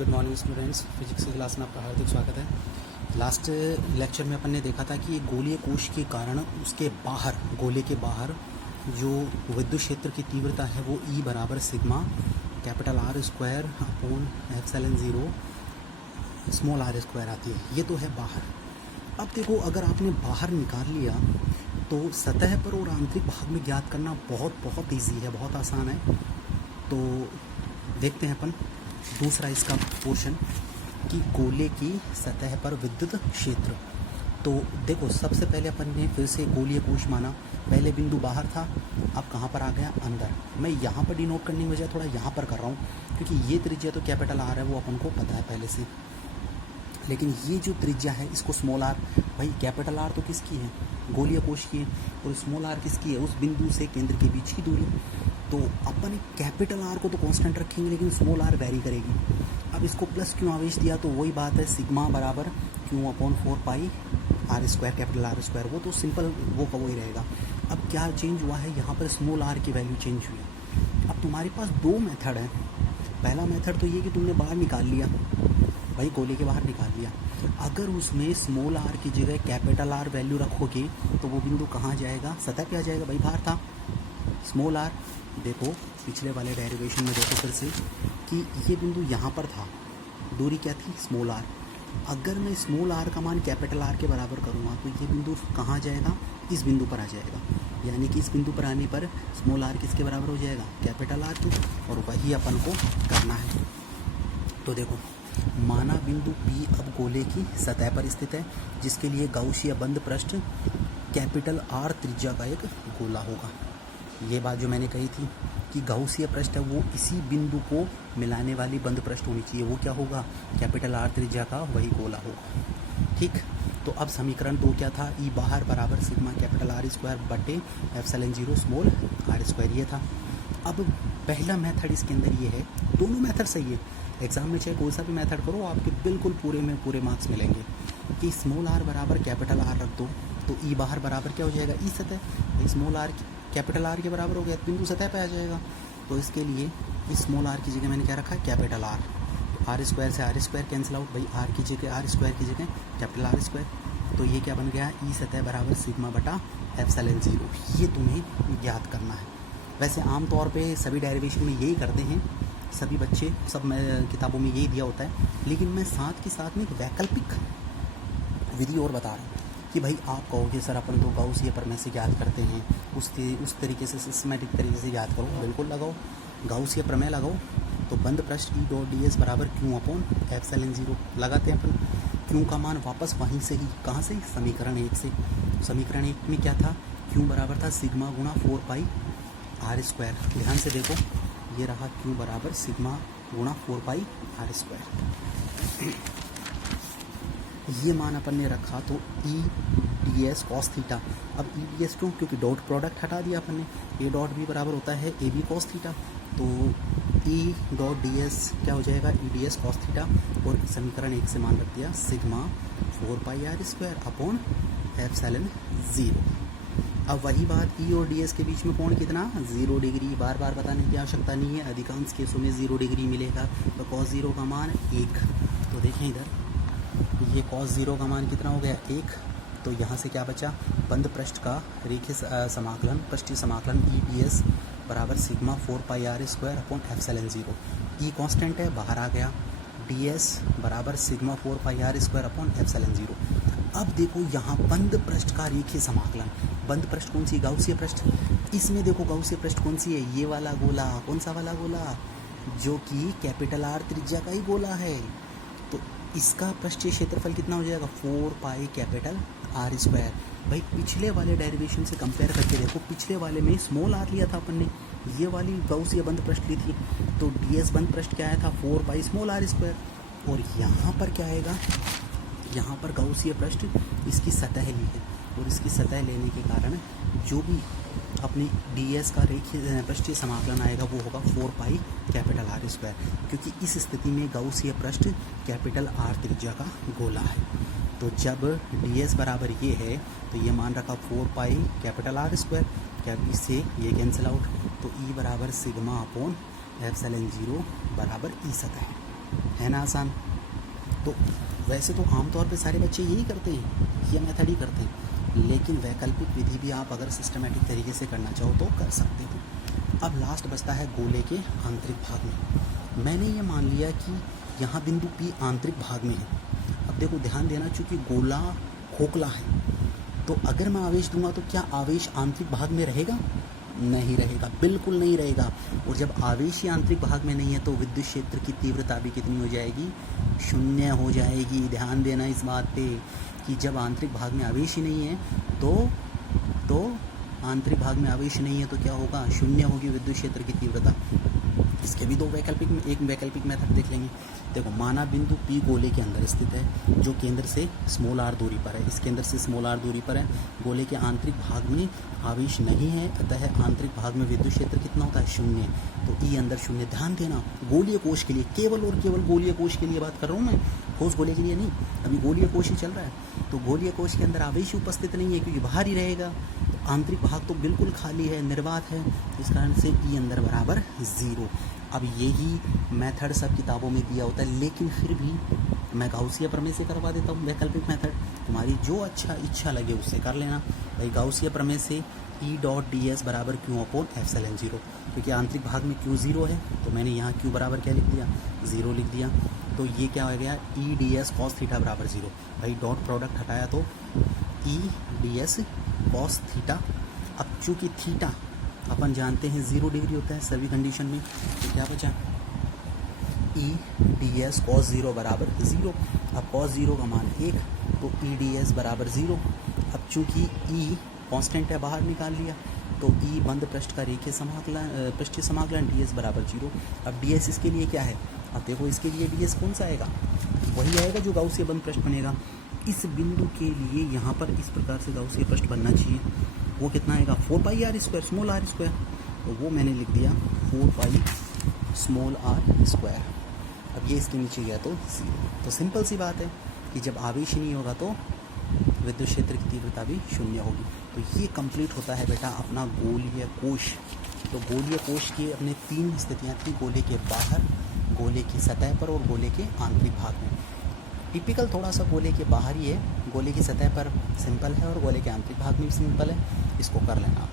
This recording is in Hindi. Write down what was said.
गुड मॉर्निंग स्टूडेंट्स, फिजिक्स की क्लास में आपका हार्दिक स्वागत है। लास्ट लेक्चर में अपन ने देखा था कि गोलीय कोश के कारण उसके बाहर, गोले के बाहर जो विद्युत क्षेत्र की तीव्रता है वो E बराबर sigma capital R square upon epsilon 0 small r square आती है। ये तो है बाहर। अब देखो, अगर आपने बाहर निकाल लिया तो सतह पर और आंतरिक भाग में ज्ञात करना बहुत ईजी है, बहुत आसान है। तो देखते हैं अपन दूसरा इसका पोर्शन कि गोले की सतह पर विद्युत क्षेत्र। तो देखो, सबसे पहले अपन ने फिर से गोलीय कोश माना। पहले बिंदु बाहर था, अब कहाँ पर आ गया? अंदर। मैं यहाँ पर डिनोट करने की बजाय थोड़ा यहाँ पर कर रहा हूँ, क्योंकि ये त्रिज्या तो कैपिटल R है, वो अपन को पता है पहले से। लेकिन ये जो त्रिज्या है इसको स्मॉल r, भाई कैपिटल R तो किसकी है? गोलीय कोश की है। और स्मॉल r किसकी है? उस बिंदु से केंद्र के बीच की दूरी। तो अपन कैपिटल R को तो कांस्टेंट रखेंगे, लेकिन स्मॉल r वेरी करेगी। अब इसको प्लस क्यों आवेश दिया? तो वही बात है, सिग्मा बराबर क्यों अपॉन 4 पाई R square capital R square. वो तो सिंपल वो का वही रहेगा। अब क्या चेंज हुआ है? यहाँ पर स्मॉल r की वैल्यू चेंज हुई। अब तुम्हारे पास दो मेथड है। पहला मेथड तो ये कि तुमने बाहर निकाल लिया, भाई गोले के बाहर निकाल लिया। अगर उसमें स्मॉल r की जगह कैपिटल R वैल्यू रखोगे तो वो बिंदु कहाँ जाएगा? सतह पे आ जाएगा। भाई बाहर था स्मॉल r। देखो पिछले वाले डेरिवेशन में देखो फिर से कि ये बिंदु यहाँ पर था, दूरी क्या थी? Small r। अगर मैं स्मॉल r का मान कैपिटल R के बराबर करूँगा तो ये बिंदु कहाँ जाएगा? इस बिंदु पर आ जाएगा। यानी कि इस बिंदु पर आने पर स्मॉल r किसके बराबर हो जाएगा? कैपिटल R के। और वही अपन को करना है। तो देखो, माना बिंदु P अब गोले की सतह पर स्थित है, जिसके लिए गाउसिया बंद पृष्ठ कैपिटल R त्रिज्या का एक गोला होगा। ये बात जो मैंने कही थी कि गाउसिया पृष्ठ है वो इसी बिंदु को मिलाने वाली बंद पृष्ठ होनी चाहिए। वो क्या होगा? कैपिटल R त्रिज्या का वही गोला होगा। ठीक। तो अब समीकरण 2 क्या था? E बाहर बराबर सिग्मा कैपिटल R स्क्वायर बटे एप्सिलॉन 0 स्मॉल r स्क्वायर, ये था। अब पहला मेथड इसके अंदर ये है, दोनों मेथड सही है। एग्जाम में चाहे कोई सा भी मेथड करो, आपके बिल्कुल पूरे मार्क्स मिलेंगे। कि स्मॉल r बराबर कैपिटल R रख दो तो E बाहर बराबर क्या हो जाएगा? E सतह। स्मॉल r कैपिटल R के बराबर हो गया, बिंदु सतह पे आ जाएगा। तो इसके लिए इस स्मॉल r की जगह मैंने क्या रखा है? Capital R। R स्क्वायर से R स्क्वायर कैंसिल आउट, भाई R की जगह R स्क्वायर की जगह कैपिटल R स्क्वायर। तो ये क्या बन गया? E सतह बराबर सिग्मा बटा एप्सिलॉन 0। ये तुम्हें याद करना है। वैसे आमतौर पे सभी डेरिवेशन में यही करते हैं सभी बच्चे, सब किताबों में यही दिया होता है। लेकिन मैं साथ के साथ में एक वैकल्पिक विधि और बता रहा हूँ कि भाई आप कहोगे सर अपन तो गाउसिया प्रमेय से याद करते हैं, उस तरीके से सिस्टमैटिक तरीके से याद करो। बिल्कुल लगाओ, गाउसिया प्रमेय लगाओ। तो बंद पृष्ठ E डॉट ds बराबर क्यू अपॉन एप्सिलॉन 0 लगाते हैं अपन। क्यू का मान वापस वहीं से ही, कहाँ से? समीकरण 1 से। समीकरण 1 में क्या था? क्यू बराबर था सिग्मा गुणा 4 पाई R स्क्वायर। ध्यान से देखो, ये रहा क्यू बराबर सिग्मा गुणा 4 पाई R स्क्वायर। ये मान अपन ने रखा तो E ds कॉस थीटा। अब E ds क्यों? क्योंकि डॉट प्रोडक्ट हटा दिया अपन ने। A डॉट बी बराबर होता है AB कॉस थीटा। तो E डॉट ds क्या हो जाएगा? E ds cos theta. और समीकरण 1 से मान रख दिया सिग्मा 4 पाई R स्क्वायर अपॉन एप्सिलॉन 0। अब वही बात, E और ds के बीच में कोण कितना? 0 डिग्री। बार बार बताने की आवश्यकता नहीं है, अधिकांश केसों में 0 डिग्री मिलेगा। तो कॉस 0 का मान 1। तो देखें इधर, ये कॉस 0 का मान कितना हो गया? 1। तो यहाँ से क्या बचा? बंद पृष्ठ का रेखीय समाकलन, पृष्ठीय समाकलन E ds बराबर सिग्मा 4 पाई R square upon epsilon 0। E constant है, बाहर आ गया। ds बराबर सिग्मा 4 पाई R स्क्वायर अपॉन एप्सिलॉन 0। अब देखो यहाँ बंद पृष्ठ का रेखीय समाकलन। बंद पृष्ठ कौन सी? गाउसिया पृष्ठ। इसमें देखो गाउसिया पृष्ठ कौन सी है? ये वाला गोला। कौन सा वाला गोला? जो कि कैपिटल R त्रिज्या का ही गोला है। तो इसका पृष्ठीय क्षेत्रफल कितना हो जाएगा? 4 पाई कैपिटल R स्क्वायर। भाई पिछले वाले डेरिवेशन से कंपेयर करके देखो, पिछले वाले में स्मॉल r लिया था अपन ने, ये वाली गाउसिया बंद पृष्ठ ली थी। तो ds बंद पृष्ठ क्या आया था? 4 पाई स्मॉल r स्क्वायर। और यहाँ पर क्या आएगा? यहाँ पर गाउसिया पृष्ठ इसकी सतह ली है, और इसकी सतह लेने के कारण जो भी अपनी ds का रेखीय पृष्ठीय समाकलन आएगा वो होगा 4 पाई कैपिटल R स्क्वायर, क्योंकि इस स्थिति में गाउसिया पृष्ठ कैपिटल R त्रिज्या का गोला है। तो जब ds बराबर ये है तो ये मान रखा 4 पाई कैपिटल R स्क्वायर, क्या इससे ये कैंसिल आउट। तो E बराबर सिग्मा अपॉन एप्सिलॉन 0 बराबर E सतह है। है ना आसान। तो वैसे तो आमतौर पे सारे बच्चे यही करते हैं, ये मेथड ही करते हैं, लेकिन वैकल्पिक विधि भी आप अगर सिस्टमेटिक तरीके से करना चाहो तो कर सकते हो। अब लास्ट बचता है गोले के आंतरिक भाग में। मैंने ये मान लिया कि यहाँ बिंदु P आंतरिक भाग में है। अब देखो ध्यान देना, चूँकि गोला खोखला है तो अगर मैं आवेश दूंगा तो क्या आवेश आंतरिक भाग में रहेगा? नहीं रहेगा, बिल्कुल नहीं रहेगा। और जब आवेश ही आंतरिक भाग में नहीं है तो विद्युत क्षेत्र की तीव्रता भी कितनी हो जाएगी? शून्य हो जाएगी। ध्यान देना इस बात पे कि जब आंतरिक भाग में आवेश ही नहीं है तो आंतरिक भाग में आवेश नहीं है तो क्या होगा? शून्य होगी विद्युत क्षेत्र की तीव्रता। इसके भी एक वैकल्पिक मेथड देख लेंगे। देखो माना बिंदु P गोले के अंदर स्थित है जो केंद्र से स्मॉल r दूरी पर है। इस केंद्र से स्मॉल r दूरी पर है। गोले के आंतरिक भाग में आवेश नहीं है, अतः आंतरिक भाग में विद्युत क्षेत्र कितना होता है? शून्य। तो E अंदर शून्य। ध्यान देना गोलीय कोश के लिए, केवल और केवल गोलीय कोश के लिए बात कर रहा हूँ मैं, ठोस गोले के लिए नहीं। अभी गोलीय कोश ही चल रहा है। तो गोलीय कोश के अंदर आवेश उपस्थित नहीं है क्योंकि बाहर ही रहेगा। तो आंतरिक भाग तो बिल्कुल खाली है, निर्वात है। इस कारण से E अंदर बराबर 0। अब यही मेथड सब किताबों में दिया होता है, लेकिन फिर भी मैं गाउसिया प्रमेय से करवा देता हूँ वैकल्पिक मेथड। तुम्हारी जो इच्छा लगे उससे कर लेना। भाई गाउसिया प्रमेय से E डॉट ds बराबर Q अपॉन एप्सिलॉन 0, क्योंकि आंतरिक भाग में Q 0 है तो मैंने यहाँ Q बराबर क्या लिख दिया? 0 लिख दिया। तो ये क्या हो गया? E ds cos थीटा बराबर 0। भाई डॉट प्रोडक्ट हटाया तो E ds cos थीटा। अब चूँकि थीटा अपन जानते हैं 0 डिग्री होता है सभी कंडीशन में, तो क्या बचा? E ds cos 0 बराबर 0। अब cos 0 का मान 1 तो E ds बराबर 0। अब चूँकि E कांस्टेंट है बाहर निकाल लिया तो E बंद पृष्ठ का रेखीय समाकलन पृष्ठीय समाकलन ds बराबर 0। अब ds इसके लिए क्या है? अब देखो इसके लिए ds कौन सा आएगा? वही आएगा जो गाउसिया बंद पृष्ठ बनेगा। इस बिंदु के लिए यहाँ पर इस प्रकार से गाउसिया पृष्ठ बनना चाहिए। वो कितना आएगा? 4 पाई r square small r square. तो वो मैंने लिख दिया 4 पाई स्मॉल r स्क्वायर। अब ये इसके नीचे गया तो 0। तो सिंपल सी बात है कि जब आवेश ही नहीं होगा तो विद्युत क्षेत्र की तीव्रता भी शून्य होगी। तो ये कंप्लीट होता है बेटा अपना गोलीय कोश। तो गोलीय कोश की अपने 3 स्थितियाँ थी, गोले के बाहर, गोले की सतह पर और गोले के आंतरिक भाग में। टिपिकल थोड़ा सा गोले के बाहर ही है, गोले की सतह पर सिंपल है और गोले के आंतरिक भाग में भी सिंपल है। इसको कर लेना।